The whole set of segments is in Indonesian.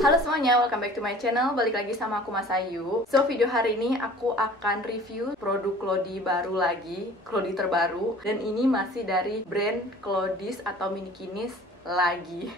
Halo semuanya, welcome back to my channel. Balik lagi sama aku Mas Ayu. So, video hari ini aku akan review produk Clody baru lagi, Clody terbaru. Dan ini masih dari brand Clodis atau Minikinis lagi.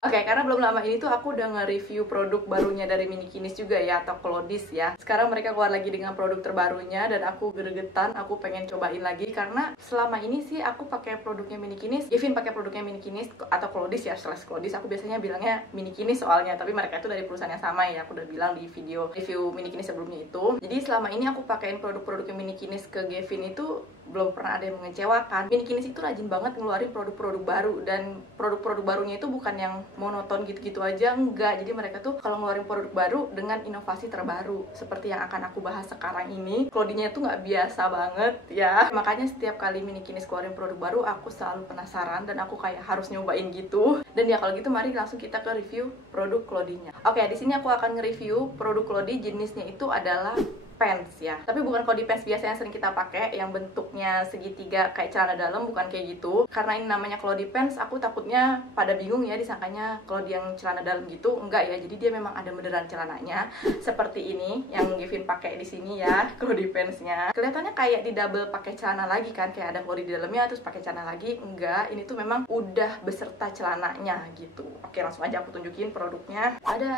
Oke, karena belum lama ini tuh aku udah nge-review produk barunya dari Minikinis juga ya, atau Clodis ya. Sekarang mereka keluar lagi dengan produk terbarunya dan aku gregetan, aku pengen cobain lagi karena selama ini sih aku pakai produknya Minikinis, Gavin pakai produknya Minikinis atau Clodis ya, slash Clodis. Aku biasanya bilangnya Minikinis soalnya, tapi mereka itu dari perusahaan yang sama ya. Aku udah bilang di video review Minikinis sebelumnya itu. Jadi selama ini aku pakein produk-produknya Minikinis ke Gavin itu belum pernah ada yang mengecewakan. Minikinis itu rajin banget ngeluarin produk-produk baru, dan produk-produk barunya itu bukan yang monoton gitu-gitu aja, enggak. Jadi mereka tuh kalau ngeluarin produk baru dengan inovasi terbaru seperti yang akan aku bahas sekarang ini. Clody-nya itu nggak biasa banget ya, makanya setiap kali Minikinis keluarin produk baru aku selalu penasaran dan aku kayak harus nyobain gitu. Dan ya kalau gitu mari langsung kita ke review produk Clody-nya. Oke, di sini aku akan nge-review produk Clody, jenisnya itu adalah pants ya, tapi bukan Clody pants biasa yang sering kita pakai yang bentuknya segitiga kayak celana dalam, bukan kayak gitu. Karena ini namanya Clody pants, aku takutnya pada bingung ya disangkanya Clody yang celana dalam gitu. Enggak ya, jadi dia memang ada beneran celananya seperti ini yang Gavin pakai di sini ya, Clody pantsnya. Kelihatannya kayak di double pakai celana lagi kan, kayak ada Clody di dalamnya terus pakai celana lagi. Enggak, ini tuh memang udah beserta celananya gitu. Oke, langsung aja aku tunjukin produknya. Ada,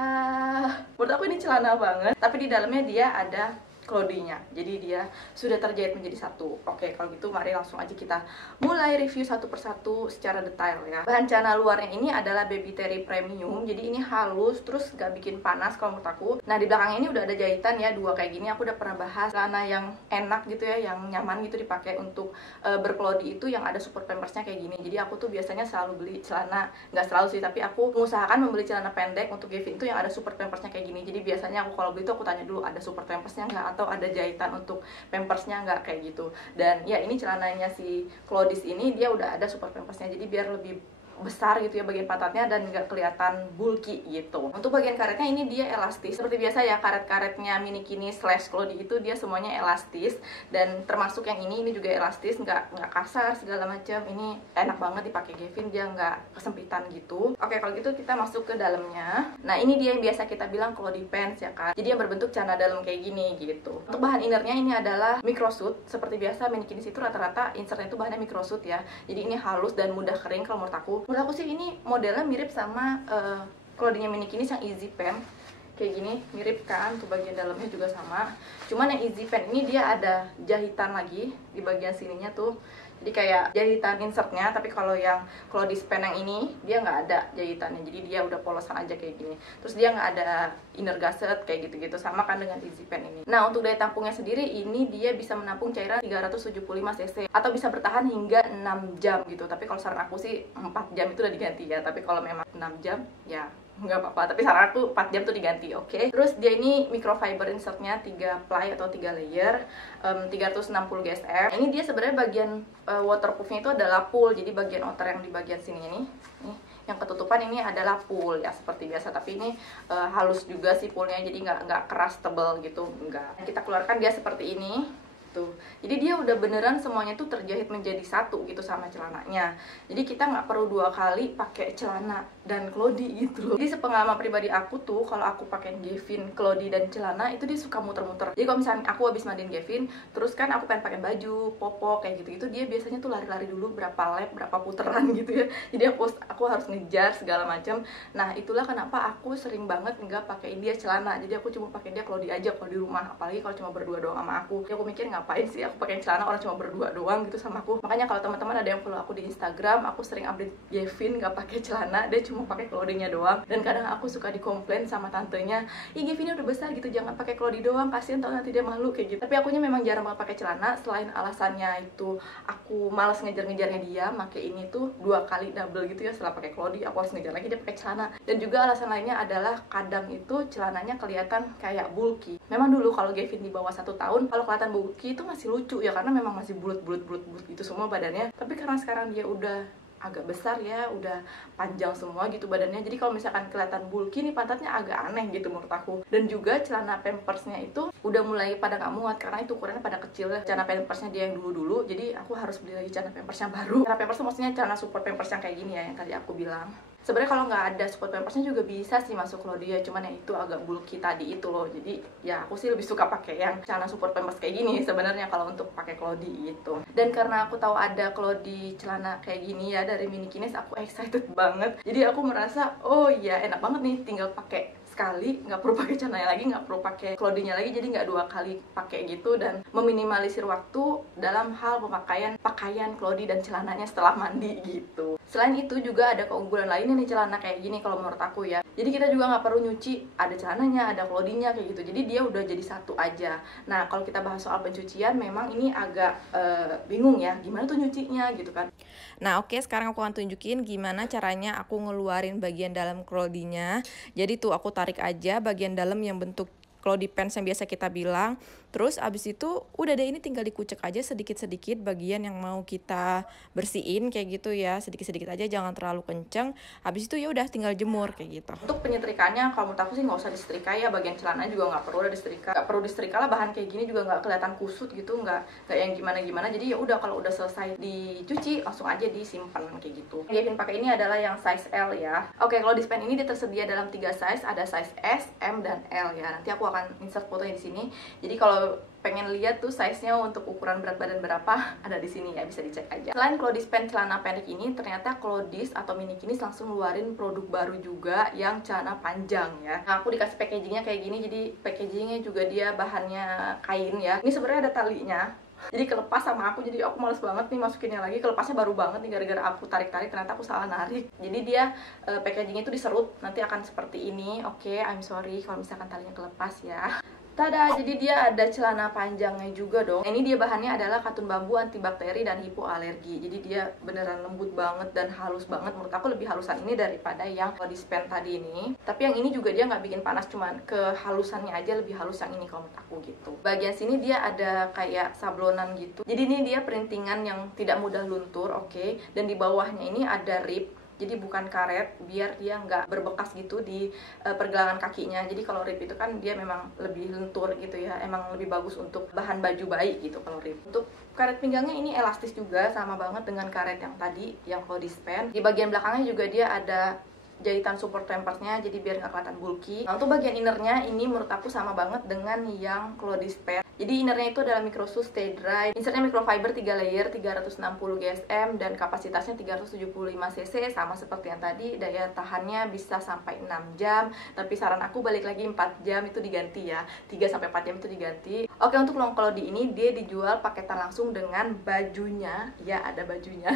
menurut aku ini celana banget, tapi di dalamnya dia ada Clody-nya, jadi dia sudah terjahit menjadi satu. Oke, kalau gitu mari langsung aja kita mulai review satu persatu secara detail ya. Bahan celana luarnya ini adalah Baby Terry Premium, jadi ini halus terus gak bikin panas kalau menurut aku. Nah, di belakang ini udah ada jahitan ya, dua kayak gini. Aku udah pernah bahas celana yang enak gitu ya, yang nyaman gitu dipakai untuk berkelodi itu yang ada support pampersnya kayak gini. Jadi aku tuh biasanya selalu beli celana, nggak selalu sih, tapi aku mengusahakan membeli celana pendek untuk Gavin itu yang ada support pampersnya kayak gini. Jadi biasanya aku kalau beli itu aku tanya dulu ada support pampersnya nggak, atau ada jahitan untuk pampersnya nggak, kayak gitu. Dan ya ini celananya si Clodis ini dia udah ada support pampersnya, jadi biar lebih besar gitu ya bagian pantatnya dan nggak kelihatan bulky gitu. Untuk bagian karetnya ini dia elastis seperti biasa ya, karet-karetnya Minikinis slash Clody itu dia semuanya elastis, dan termasuk yang ini juga elastis, nggak kasar segala macam. Ini enak banget dipakai Gavin, dia nggak kesempitan gitu. Oke, kalau gitu kita masuk ke dalamnya. Nah, ini dia yang biasa kita bilang Clody pants ya kan, jadi yang berbentuk celana dalam kayak gini gitu. Untuk bahan innernya ini adalah microsuit. Seperti biasa Minikinis itu rata-rata insertnya itu bahannya microsuit ya, jadi ini halus dan mudah kering. Kalau menurut aku sih ini modelnya mirip sama Clody-nya Minikinis yang easy pant kayak gini, mirip kan, tuh bagian dalamnya juga sama. Cuman yang easy pant ini dia ada jahitan lagi di bagian sininya tuh, jadi kayak jahitan insertnya. Tapi kalau yang Clodis pant yang ini dia nggak ada jahitannya, jadi dia udah polosan aja kayak gini. Terus dia nggak ada inner gusset kayak gitu-gitu, sama kan dengan easy pant ini. Nah, untuk daya tampungnya sendiri ini dia bisa menampung cairan 375 cc atau bisa bertahan hingga 6 jam gitu. Tapi kalau saran aku sih 4 jam itu udah diganti ya, tapi kalau memang 6 jam ya nggak apa-apa, tapi saran aku 4 jam tuh diganti. Oke. Terus dia ini microfiber insertnya 3 ply atau 3 layer, 360 GSM. Ini dia sebenarnya bagian waterproofnya itu adalah pool, jadi bagian outer yang di bagian sini ini yang ketutupan ini adalah pool ya seperti biasa, tapi ini halus juga sih poolnya, jadi nggak keras tebal gitu, enggak. Kita keluarkan dia seperti ini tuh, jadi dia udah beneran semuanya tuh terjahit menjadi satu gitu sama celananya. Jadi kita nggak perlu 2 kali pakai celana dan Clody gitu loh. Jadi sepengalaman pribadi aku tuh, kalau aku pakai Gavin, Clody dan celana itu dia suka muter-muter. Jadi kalau misalnya aku habis mandiin Gavin, terus kan aku pengen pakai baju, popok kayak gitu-gitu, dia biasanya tuh lari-lari dulu berapa lap, berapa puteran gitu ya. Jadi aku harus ngejar segala macam. Nah, itulah kenapa aku sering banget nggak pakai dia celana. Jadi aku cuma pakai dia Clody aja kalau di rumah, apalagi kalau cuma berdua doang sama aku. Jadi aku mikir ngapain sih aku pakai celana, orang cuma berdua doang gitu sama aku. Makanya kalau teman-teman ada yang follow aku di Instagram, aku sering update Gavin nggak pakai celana, dia cuma pakai Clody-nya doang. Dan kadang aku suka dikomplain sama tantenya, ih Gavin udah besar gitu, jangan pakai Clody doang, kasihan tau nanti dia malu kayak gitu. Tapi akunya memang jarang banget pakai celana. Selain alasannya itu aku malas ngejar-ngejarnya dia, pakai ini tuh 2 kali double gitu ya. Setelah pakai Clody aku harus ngejar lagi dia pakai celana. Dan juga alasan lainnya adalah kadang itu celananya kelihatan kayak bulky. Memang dulu kalau Gavin di bawah 1 tahun, kalau kelihatan bulky itu masih lucu ya, karena memang masih bulat gitu semua badannya. Tapi karena sekarang dia udah agak besar ya, udah panjang semua gitu badannya. Jadi kalau misalkan kelihatan bulky nih pantatnya agak aneh gitu menurut aku. Dan juga celana pampersnya itu udah mulai pada nggak muat karena itu ukurannya pada kecil ya. Celana pampersnya dia yang dulu-dulu, jadi aku harus beli lagi celana pampers yang baru. Celana pampers itu maksudnya celana support pampers yang kayak gini ya, yang tadi aku bilang. Sebenarnya kalau nggak ada support pampersnya juga bisa sih masuk Claudia, cuman yang itu agak bulky tadi itu loh. Jadi ya aku sih lebih suka pakai yang celana support pampers kayak gini sebenarnya kalau untuk pakai Claudie gitu. Dan karena aku tahu ada Claudie celana kayak gini ya dari Minikinis, aku excited banget. Jadi aku merasa oh iya enak banget nih, tinggal pakai sekali, nggak perlu pakai celananya lagi, nggak perlu pakai Claudie-nya lagi, jadi nggak 2 kali pakai gitu, dan meminimalisir waktu dalam hal pemakaian pakaian Claudie dan celananya setelah mandi gitu. Selain itu juga ada keunggulan lainnya nih celana kayak gini kalau menurut aku ya. Jadi kita juga nggak perlu nyuci, ada celananya, ada Claudie-nya kayak gitu. Jadi dia udah jadi satu aja. Nah kalau kita bahas soal pencucian, memang ini agak bingung ya, gimana tuh nyucinya gitu kan. Nah oke, sekarang aku akan tunjukin gimana caranya aku ngeluarin bagian dalam Claudie-nya. Jadi tuh aku tarik aja bagian dalam yang bentuk Claudie pants yang biasa kita bilang. Terus abis itu udah deh, ini tinggal dikucek aja sedikit-sedikit bagian yang mau kita bersihin kayak gitu ya, sedikit-sedikit aja, jangan terlalu kenceng. Abis itu ya udah tinggal jemur kayak gitu. Untuk penyetrikannya kalau menurut aku sih nggak usah disetrika ya, bagian celana juga nggak perlu ada disetrika. Nggak perlu disetrika lah, bahan kayak gini juga nggak kelihatan kusut gitu, nggak yang gimana-gimana. Jadi ya udah kalau udah selesai dicuci langsung aja disimpan kayak gitu. Gavin pakai ini adalah yang size L ya. Oke, kalau di pen ini dia tersedia dalam 3 size, ada size S, M, dan L ya. Nanti aku akan insert fotonya di sini. Jadi kalau pengen lihat tuh size-nya untuk ukuran berat badan berapa, ada di sini ya, bisa dicek aja. Selain Claudi's Pants celana pendek ini, ternyata Claudi's atau Minikinis langsung ngeluarin produk baru juga yang celana panjang ya. Nah, aku dikasih packagingnya kayak gini, jadi packagingnya juga dia bahannya kain ya. Ini sebenarnya ada talinya, jadi kelepas sama aku, jadi aku males banget nih masukinnya lagi. Kelepasnya baru banget nih, gara-gara aku tarik-tarik ternyata aku salah narik. Jadi dia packagingnya itu diserut, nanti akan seperti ini. Oke, I'm sorry kalau misalkan talinya kelepas ya. Tada, jadi dia ada celana panjangnya juga dong. Nah, ini dia bahannya adalah katun bambu antibakteri dan hipoalergi. Jadi dia beneran lembut banget dan halus banget. Menurut aku lebih halusan ini daripada yang dispen tadi ini. Tapi yang ini juga dia nggak bikin panas, cuman kehalusannya aja lebih halus yang ini kalau menurut aku gitu. Bagian sini dia ada kayak sablonan gitu. Jadi ini dia perintingan yang tidak mudah luntur, oke. Dan di bawahnya ini ada rib. Jadi bukan karet, biar dia nggak berbekas gitu di pergelangan kakinya. Jadi kalau rib itu kan dia memang lebih lentur gitu ya, emang lebih bagus untuk bahan baju bayi gitu kalau rib. Untuk karet pinggangnya ini elastis juga, sama banget dengan karet yang tadi, yang kalau dispen. Di bagian belakangnya juga dia ada jahitan support pampersnya, jadi biar nggak kelihatan bulky. Nah, untuk bagian innernya ini menurut aku sama banget dengan yang Claudi's Pants. Jadi innernya itu adalah microsus stay dry. Insertnya microfiber 3 layer, 360 GSM, dan kapasitasnya 375 cc, sama seperti yang tadi. Daya tahannya bisa sampai 6 jam, tapi saran aku balik lagi 4 jam itu diganti ya. 3-4 jam itu diganti. Oke, untuk long Claudie ini dia dijual paketan langsung dengan bajunya. Ya, ada bajunya.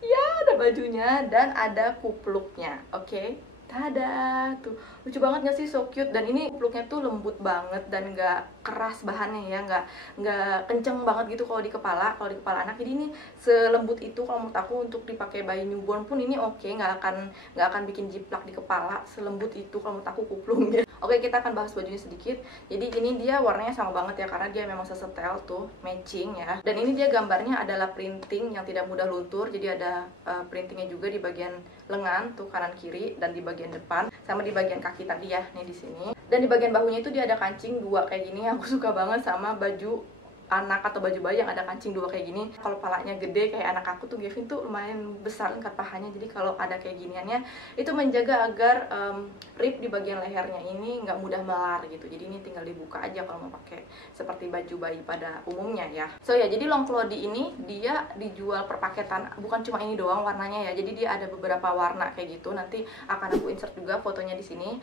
Ya, ada bajunya dan ada kupluknya. Oke, tada, tuh lucu banget gak sih, so cute. Dan ini kupluknya tuh lembut banget dan nggak keras bahannya ya, nggak kenceng banget gitu kalau di kepala anak. Jadi ini selembut itu kalau menurut aku untuk dipakai bayi newborn pun ini oke, nggak akan bikin jiplak di kepala. Selembut itu kalau menurut aku kuplungnya. Oke, kita akan bahas bajunya sedikit. Jadi ini dia warnanya sama banget ya, karena dia memang sesetel tuh, matching ya. Dan ini dia gambarnya adalah printing yang tidak mudah luntur. Jadi ada printingnya juga di bagian lengan tuh, kanan kiri, dan di bagian depan, sama di bagian kaki tadi ya, nih di sini. Dan di bagian bahunya itu dia ada kancing 2 kayak gini. Aku suka banget sama baju anak atau baju bayi yang ada kancing 2 kayak gini. Kalau palanya gede kayak anak aku tuh, Gavin tuh lumayan besar lengkap pahanya. Jadi kalau ada kayak giniannya itu menjaga agar rib di bagian lehernya ini nggak mudah melar gitu. Jadi ini tinggal dibuka aja kalau mau pakai seperti baju bayi pada umumnya ya. So ya, jadi long Claudie ini dia dijual per paketan, bukan cuma ini doang warnanya ya. Jadi dia ada beberapa warna kayak gitu. Nanti akan aku insert juga fotonya di sini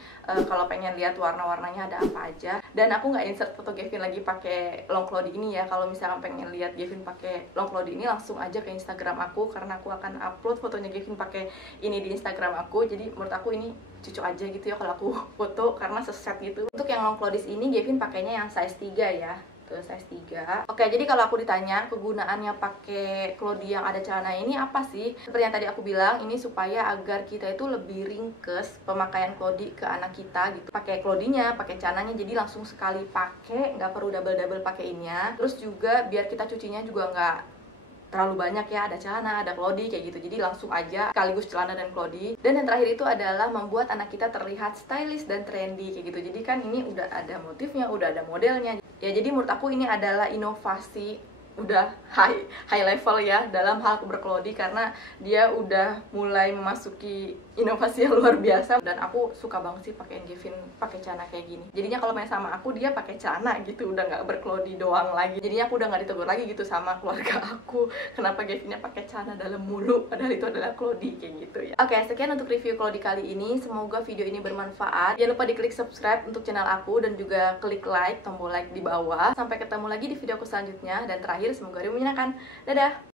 kalau pengen lihat warna-warnanya ada apa aja. Dan aku nggak insert foto Gavin lagi pakai long Claudie ini ya. Kalau misalkan pengen lihat Gavin pakai long Claudie ini, langsung aja ke Instagram aku, karena aku akan upload fotonya Gavin pakai ini di Instagram aku. Jadi menurut aku ini cucu aja gitu ya kalau aku foto, karena seset gitu. Untuk yang long Claudies ini Gavin pakainya yang size 3 ya. Tuh, size 3. Oke, jadi kalau aku ditanya kegunaannya pakai Claudie yang ada celana ini apa sih? Seperti yang tadi aku bilang, ini supaya agar kita itu lebih ringkes pemakaian Claudie ke anak kita gitu. Pakai Claudie-nya, pakai celananya, jadi langsung sekali pakai, nggak perlu double-double pakaiinnya. Terus juga biar kita cucinya juga nggak terlalu banyak ya, ada celana, ada klodi kayak gitu. Jadi langsung aja sekaligus celana dan klodi. Dan yang terakhir itu adalah membuat anak kita terlihat stylish dan trendy kayak gitu. Jadi kan ini udah ada motifnya, udah ada modelnya. Ya jadi menurut aku ini adalah inovasi udah high level ya dalam hal berkelodi, karena dia udah mulai memasuki inovasi yang luar biasa. Dan aku suka banget sih pakein Gavin pakai celana kayak gini. Jadinya kalau main sama aku dia pakai celana gitu, udah nggak berkelodi doang lagi. Jadinya aku udah nggak ditegur lagi gitu sama keluarga aku, kenapa Gavinnya pakai celana dalam mulu padahal itu adalah klodi kayak gitu ya. Oke, sekian untuk review klodi kali ini. Semoga video ini bermanfaat. Jangan lupa diklik subscribe untuk channel aku dan juga klik like, tombol like di bawah. Sampai ketemu lagi di video aku selanjutnya, dan terakhir semoga hari menyenangkan. Dadah!